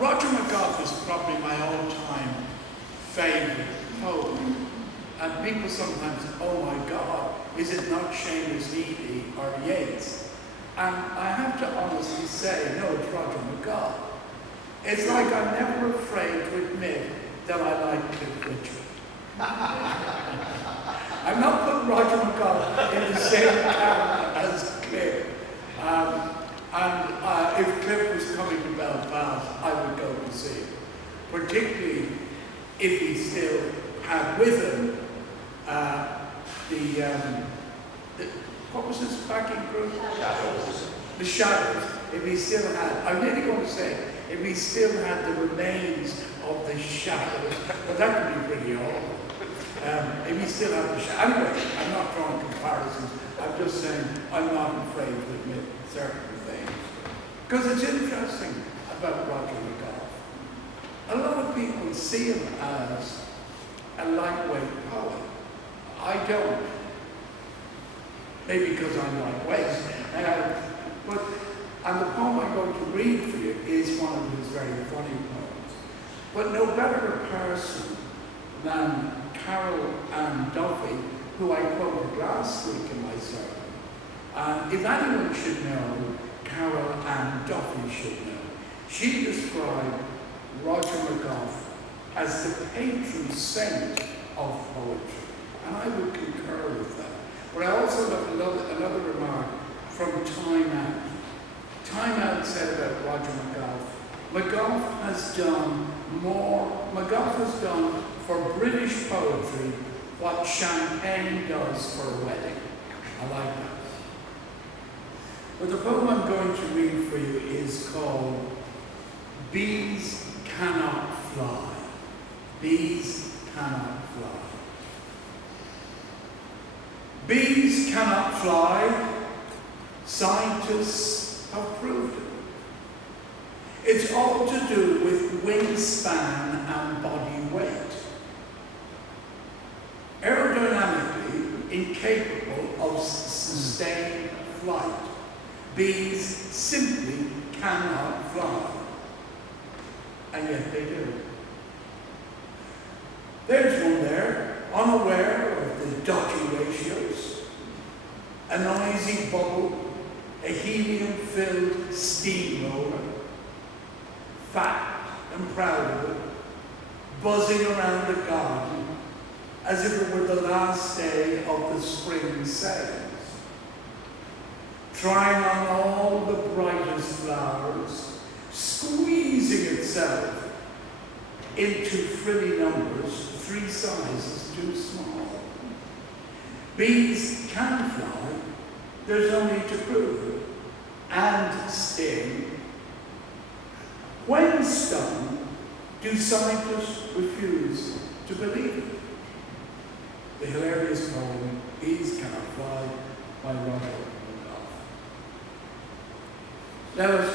Roger McGough is probably my all-time favourite poet. And people sometimes say, oh my God, is it not Seamus Healy or Yeats? And I have to honestly say, no, it's Roger McGough. It's like I'm never afraid to admit that I like Cliff Richard. I'm not putting Roger McGough in the same camp as Cliff. And if Cliff was coming to Belfast, I would go to see him. Particularly if he still had with him what was his backing group? Shadows. The Shadows. If he still had, I'm really going to say, if he still had the remains of the Shadows, but that could be pretty awful. If he still had the Shadows. Anyway, I'm not drawing comparisons. I'm just saying I'm not afraid to admit certain things. Because it's interesting about Roger McGough. A lot of people see him as a lightweight poet. I don't. Maybe because I'm lightweight. And the poem I'm going to read for you is one of his very funny poems. But no better a person than Carol Ann Duffy, who I quoted last week in my sermon. And if anyone should know, Carol Ann Duffy should know. She described Roger McGough as the patron saint of poetry. And I would concur with that. But I also love another remark from Time Out. Time Out said about Roger McGough, McGough has done for British poetry what champagne does for a wedding. I like that. But the poem I'm going to read for you is called Bees Cannot Fly. Bees cannot fly. Bees cannot fly. Scientists have proved it. It's all to do with wingspan and body weight. Aerodynamically incapable of sustained flight, bees simply cannot fly. And yet they do. There's one there, unaware of the dodgy ratios, a noisy bubble, a helium-filled steamroller, fat and proud of it, buzzing around the garden as if it were the last day of the spring sales, trying on all the brightest flowers, squeezing itself into frilly numbers 3 sizes too small. Bees can fly, there's no need to prove it, and sting. When stung, do scientists refuse to believe it? The hilarious poem, Bees Cannot Fly, by Roger McGough. Let us